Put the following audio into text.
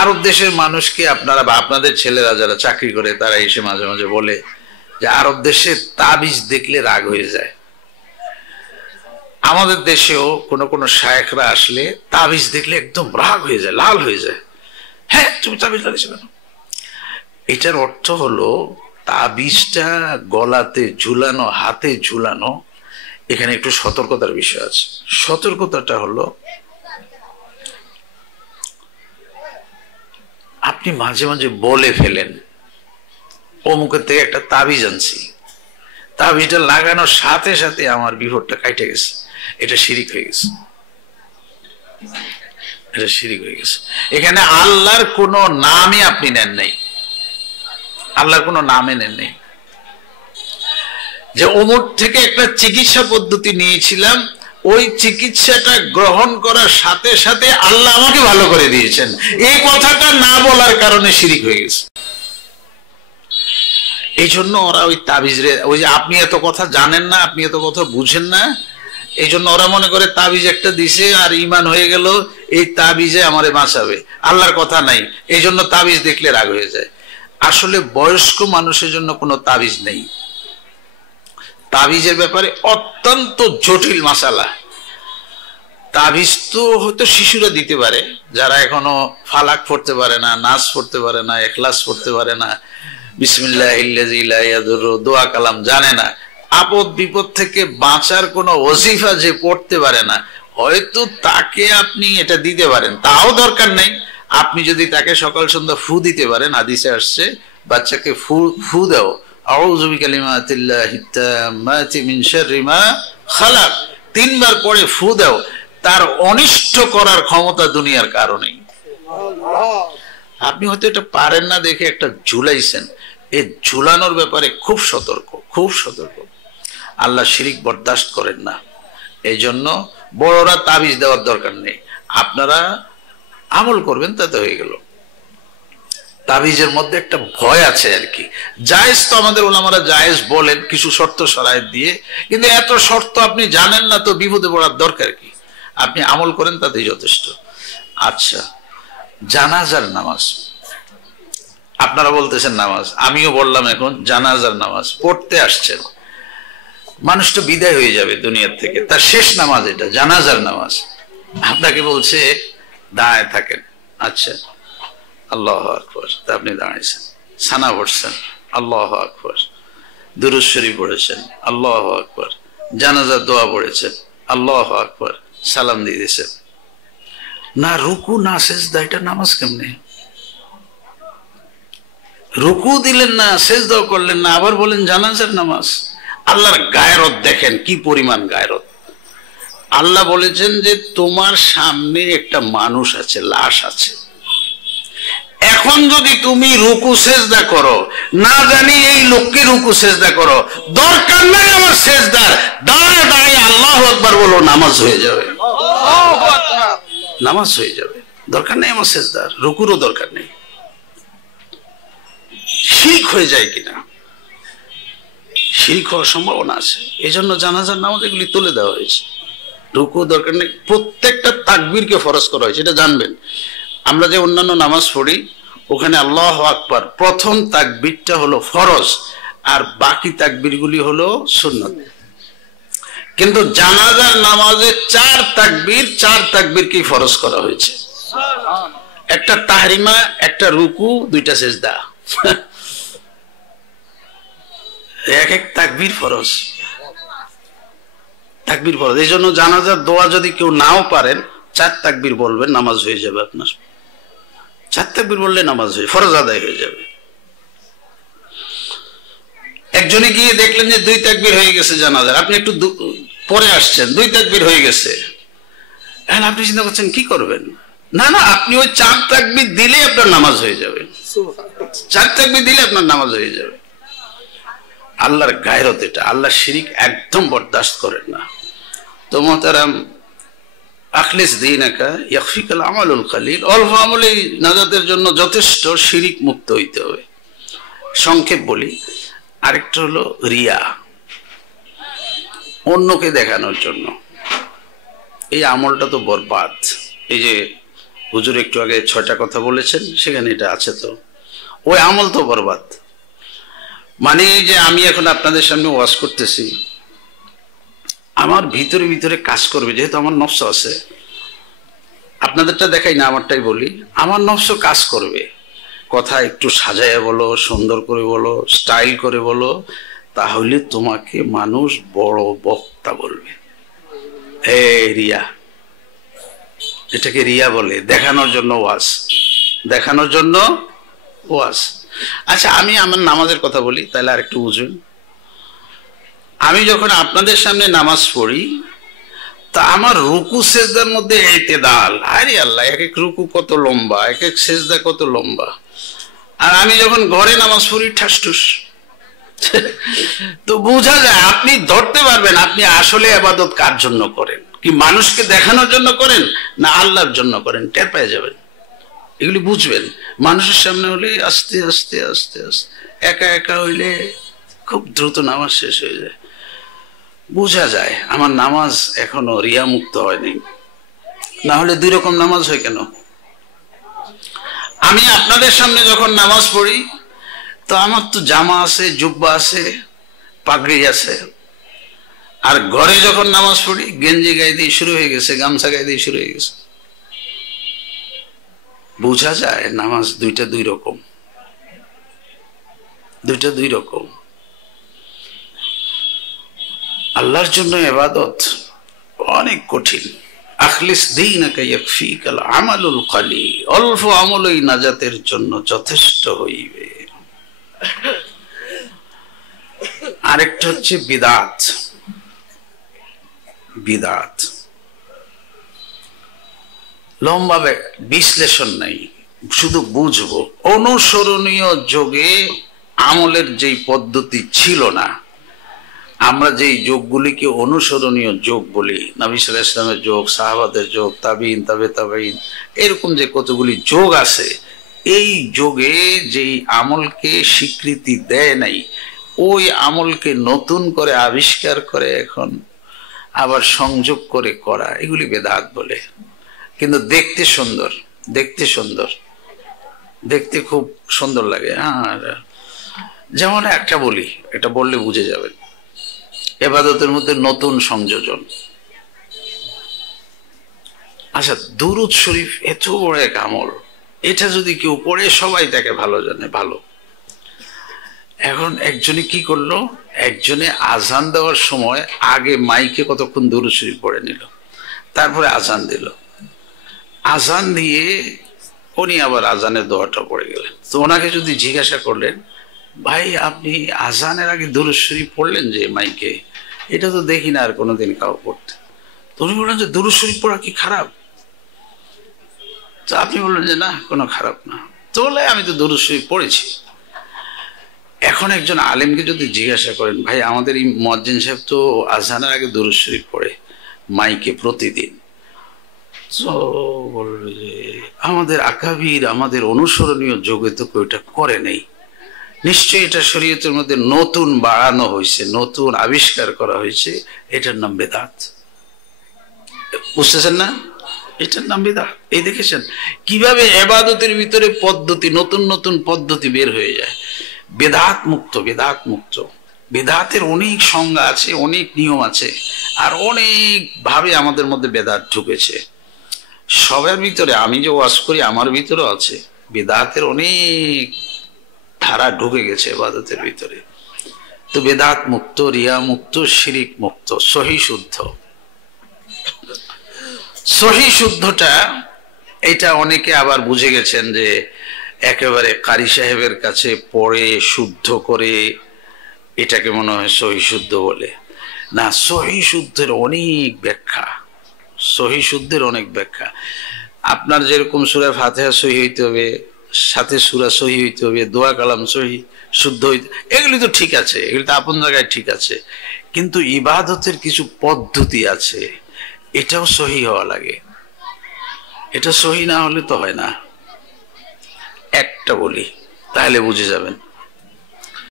আরব দেশের মানুষকে আপনারা বা আপনাদের ছেলেরা যারা চাকরি করে তারা এসে মাঝে মাঝে বলে যে আরব দেশে তাবিজ দেখলে রাগ হয়ে যায়। আমাদের দেশেও কোন কোন শায়েখরা আসলে তাবিজ দেখলে একদম রাগ হয়ে যায়, লাল হয়ে যায়। হ্যাঁ, তুমি তাবিজ লাগিয়েছো কেন? এটার অর্থ হলো তাবিজটা গলাতে ঝুলানো, হাতে ঝুলানো, এখানে একটু সতর্কতার বিষয় আছে। সতর্কতাটা হলো আপনি মাঝে মাঝে বলে ফেলেন অমুকের থেকে একটা তাবিজ আনছি, তাবিজটা লাগানোর সাথে সাথে আমার বিপদটা কাটে গেছে, এটা শিরিক হয়ে গেছে, এটা শিরিক হয়ে গেছে। এখানে আল্লাহর কোন নামই আপনি নেন নাই, আল্লাহর কোন নামে নেন নাই। যে অমুক থেকে একটা চিকিৎসা পদ্ধতি নিয়েছিলাম, ওই চিকিৎসাটা গ্রহণ করার সাথে সাথে আল্লাহ আমাকে ভালো করে দিয়েছেন, এই কথাটা না বলার কারণে শিরিক হয়ে গেছে। এই জন্য ওরা ওই তাবিজ রে, ওই যে আপনি এত কথা জানেন না, আপনি এত কথা বুঝেন না, এই জন্য ওরা মনে করে তাবিজ একটা দিছে আর ঈমান হয়ে গেল, এই তাবিজে আমারে বাঁচাবে, আল্লাহর কথা নাই, এই জন্য তাবিজ দেখলে রাগ হয়ে যায়। আসলে বয়স্ক মানুষের জন্য কোনো তাবিজ নেই। তাবিজের ব্যাপারে অত্যন্ত জটিল মাসালা। তাবিজ তো হয়তো শিশুরা দিতে পারে, যারা এখনো ফালাক পড়তে পারে না, নাস পড়তে পারে না, ইখলাস পড়তে পারে না, বিসমিল্লাহিল্লাযী লা ইয়াদুররু দোয়া কালাম জানে না, আপদ বিপদ থেকে বাঁচার কোনো ওজিফা যে পড়তে পারে না, হয়তো তাকে আপনি এটা দিতে পারেন, তাও দরকার নেই। আপনি যদি তাকে সকাল সন্ধ্যা ফু দিতে পারেন, হাদিসে আসছে বাচ্চাকে ফু দাও, আউযু বিকালিমাতিল্লাহি তাম্মাতি মিন শাররি মা খালাক, 3 বার পরে ফু দাও, তার অনিষ্ট করার ক্ষমতা দুনিয়ার কারণেই। আপনি হয়তো এটা পারেন না দেখে একটা ঝুলাইছেন, এই ঝুলানোর ব্যাপারে খুব সতর্ক, খুব সতর্ক। আল্লাহ শিরিক বরদাস্ত করেন না, এই জন্য বড়রা তাবিজ দেওয়ার দরকার নেই, আপনারা আমল করবেন তাতে হয়ে গেল। তাবিজের মধ্যে একটা ভয় আছে আর কি। জায়েজ তো আমাদের ওলামারা জায়েজ বলেন কিছু শর্ত শরায়েত দিয়ে, কিন্তু এত শর্ত আপনি জানেন না তো বিপদে পড়ার দরকার কি? আপনি আমল করেন তাতেই যথেষ্ট। আচ্ছা, জানাজার নামাজ, আপনারা বলতেছেন নামাজ, আমিও বললাম এখন জানাজার নামাজ পড়তে আসছেন, মানুষটা বিদায় হয়ে যাবে দুনিয়ার থেকে, তার শেষ নামাজ এটা জানাজার নামাজ। আপনাকে বলছে দাঁড়ায় থাকেন, আচ্ছা আল্লাহু আকবার, তা আপনি দাঁড়াইছেন, সানা পড়ছেন আল্লাহু আকবার, দুরূদ শরীফ পড়েছেন আল্লাহু আকবার, জানাজার দোয়া পড়েছেন আল্লাহু আকবার, সালাম দিয়ে দিয়েছেন, না রুকু না সেজদা, এটা নামাজ কেমনে? রুকু দিলেন না, সেজদাও করলেন না, আবার বলেন জানাজার নামাজ। আল্লাহর গায়রত দেখেন কি পরিমাণ গায়রত। আল্লাহ বলেছেন যে তোমার সামনে একটা মানুষ আছে, লাশ আছে, এখন যদি তুমি রুকু সেজদা করো, না জানি এই লোককে রুকু সেজদা করো, দরকার নাই আমার সেজদার, দাঁড়ায় দাঁড়িয়ে আল্লাহু আকবার বলো, নামাজ হয়ে যাবে, নামাজ হয়ে যাবে, দরকার নেই আমার সেজদার, রুকুরও দরকার নেই। শিরক হয়ে যায় কিনা? শিরক হওয়ার সম্ভাবনা আছে, এই জন্য জানাজার নামাজ এগুলি তুলে দেওয়া হয়েছে। রুকু দরকার নেই, প্রত্যেকটা তাকবীরকে ফরজ করা হয়েছে, এটা জানবেন। আমরা যে অন্যান্য নামাজ পড়ি ওখানে আল্লাহু আকবার প্রথম তাকবীরটা হলো ফরজ, আর বাকি তাকবীরগুলি হলো সুন্নাত। কিন্তু জানাজার নামাজে 4 তাকবীর, 4 তাকবীরকে ফরজ করা হয়েছে, একটা তাহরিমা, একটা রুকু, 2টা সিজদা, এক এক তাকবীর ফরজ, তাকবীর ফরজ। এই জন্য জানাজার দোয়া যদি কেউ নাও পারেন 4 তাকবীর বলবেন, নামাজ হয়ে যাবে আপনার। 4 তাকবীর বললে নামাজ হয়ে, ফরজ আদায় হয়ে যাবে। একজনে গিয়ে দেখলেন যে 2 তাকবীর হয়ে গেছে জানাজার, আপনি একটু পরে আসছেন, 2 তাকবীর হয়ে গেছে, এখন আপনি চিন্তা করছেন কি করবেন? না না, আপনি ওই 4 তাকবীর দিলে আপনার নামাজ হয়ে যাবে, 4 তাকবীর দিলে আপনার নামাজ হয়ে যাবে। আল্লাহর গায়রত এটা, আল্লাহ শিরিক একদম বরদাস্ত করেন না। তো মোহতারাম, আখলিস দীনাকা ইয়াকফিকাল আমালুল কলিল, অল্প আমলেই নাজাতের জন্য যথেষ্ট, শিরিক মুক্ত হইতে হবে। সংক্ষেপ বলি, আরেকটা হলো রিয়া, অন্যকে দেখানোর জন্য। এই আমলটা তো বরবাদ। এই যে হুজুর একটু আগে 6টা কথা বলেছেন, সেখানে এটা আছে। তো ওই আমল তো বরবাদ। মানে যে আমি এখন আপনাদের সামনে ওয়াজ করতেছি, আমার ভিতরে ভিতরে কাজ করবে, যেহেতু আমার নফস আছে। আপনাদেরটা দেখাই না, আমারটাই বলি। আমার নফস কাজ করবে, কথা একটু সাজায় বলো, সুন্দর করে বলো, স্টাইল করে বলো, তাহলে তোমাকে মানুষ বড় বক্তা বলবে। রিয়া, এটাকে রিয়া বলে, দেখানোর জন্য ওয়াজ, দেখানোর জন্য ওয়াজ। আচ্ছা, আমি আমার নামাজের কথা বলি, তাহলে আর একটু বুঝুন। আমি যখন আপনাদের সামনে নামাজ পড়ি, তা আমার রুকু সেজদার মধ্যে ইতিদাল, আরে আল্লাহ, এক এক রুকু কত লম্বা, এক এক সেজদা কত লম্বা। আর আমি যখন ঘরে নামাজ পড়ি ঠাসঠুস। তো বোঝা যায়, আপনি ধরতে পারবেন আপনি আসলে ইবাদত কার জন্য করেন, কি মানুষকে দেখানোর জন্য করেন না আল্লাহর জন্য করেন, টের পেয়ে যাবেন। এগুলি বুঝবেন। মানুষের সামনে হলে আস্তে আস্তে আস্তে আস্তে, একা একা হইলে খুব দ্রুত নামাজ শেষ হয়ে যায়। বোঝা যায় আমার নামাজ এখনো রিয়া মুক্ত হয়নি। না হলে 2 রকম নামাজ হয় কেন? আমি আপনাদের সামনে যখন নামাজ পড়ি, তো আমার তো জামা আছে, জুব্বা আছে, পাগড়ি আছে। আর ঘরে যখন নামাজ পড়ি, গেঞ্জি গায়ে দিয়ে শুরু হয়ে গেছে, গামছা গায়ে দিয়ে শুরু হয়ে গেছে। বোঝা যায় নামাজ দুইটা 2 রকম, দুইটা 2 রকম। আল্লাহর জন্য ইবাদত অনেক কঠিন। আখলিস দীনাকা ইয়াকফিকাল আমালুল কলিল, অল্প আমলই নাজাতের জন্য যথেষ্ট হইবে। আরেকটা হচ্ছে বিদআত। বিদআত লম্বা বিশ্লেষণ নাই, শুধু বুঝবো। অনুসরণীয় যোগে আমলের যেই পদ্ধতি ছিল না, আমরা যেই যোগগুলিকে অনুসরণীয় যোগ বলি, নবী সাল্লাল্লাহু আলাইহি ওয়াসাল্লামের যোগ, সাহাবাদের যোগ, তাবিঈন, তাবে তাবিঈন, এরকম যে কতগুলি যোগ আছে, এই যোগে যেই আমলকে স্বীকৃতি দেয় নাই, ওই আমলকে নতুন করে আবিষ্কার করে এখন আবার সংযোগ করে করা, এগুলি বেদাত বলে। কিন্তু দেখতে সুন্দর, দেখতে সুন্দর, দেখতে খুব সুন্দর লাগে। যেমন একটা বলি, এটা বললে বুঝে যাবেন। ইবাদতের মধ্যে নতুন সংযোজন। আচ্ছা, দুরূদ শরীফ এত বড় এক আমল, এটা যদি কেউ পড়ে সবাই তাকে ভালো জানে, ভালো। এখন একজনে কি করলো, একজনে আজান দেওয়ার সময় আগে মাইকে কতক্ষণ দুরূদ শরীফ পড়ে নিল, তারপরে আজান দিল। আজান দিয়ে উনি আবার আজানের দোয়াটা পড়ে গেলেন। তো ওনাকে যদি জিজ্ঞাসা করলেন, ভাই আপনি আজানের আগে দুরূদ শরীফ পড়লেন যে মাইকে, এটা তো দেখি না আর কোনোদিন কাউ পড়তে। তো উনি বললেন যে দুরূদ শরীফ পড়া কি খারাপ? তো আপনি বললেন যে না, কোনো খারাপ না। তো বলে আমি তো দুরূদ শরীফ পড়েছি। এখন একজন আলেমকে যদি জিজ্ঞাসা করেন, ভাই আমাদের এই মুয়াজ্জিন সাহেব তো আজানের আগে দুরূদ শরীফ পড়ে মাইকে প্রতিদিন, তো বলবে যে আমাদের আকাবির, আমাদের অনুসরণীয় যোগে তো কেউ এটা করে নেই, নিশ্চয়ই এটা শরীয়তের মধ্যে নতুন বাড়ানো হয়েছে, নতুন আবিষ্কার করা হয়েছে, এটার নাম বেদাত। বুঝতেছেন না? এটার নাম বেদাত। এই দেখেছেন কিভাবে ইবাদতের ভিতরে পদ্ধতি, নতুন নতুন পদ্ধতি বের হয়ে যায়। বেদাত মুক্ত, বেদাত মুক্ত। বেদাতের অনেক সংজ্ঞা আছে, অনেক নিয়ম আছে, আর অনেক ভাবে আমাদের মধ্যে বেদাত ঢুকেছে। সবার ভিতরে, আমি যে ওয়াজ করি আমার ভিতরেও আছে, বেদাতের অনেক ধারা ঢুকে গেছে ইবাদতের ভিতরে। তো বেদাত মুক্ত, রিয়া মুক্ত, শিরিক মুক্ত, সহি শুদ্ধ। সহি শুদ্ধটা এটা অনেকে আবার বুঝে গেছেন যে একেবারে কারি সাহেবের কাছে পড়ে শুদ্ধ করে এটাকে মনে হয় সহি শুদ্ধ বলে। না, সহি শুদ্ধের অনেক ব্যাখ্যা, সহি শুদ্ধের অনেক ব্যাখ্যা। আপনার যেরকম সূরা ফাতিহা সহি হইতে হবে, সাথে সূরা সহি হইতে হবে, দোয়া কালাম সহি শুদ্ধ হইতে, এগুলি তো ঠিক আছে, এগুলি তো আপন জায়গায় ঠিক আছে। কিন্তু ইবাদতের কিছু পদ্ধতি আছে, এটাও সহি হওয়া লাগে। এটা সহি না হলে তো হয় না। একটা বলি তাহলে বুঝে যাবেন।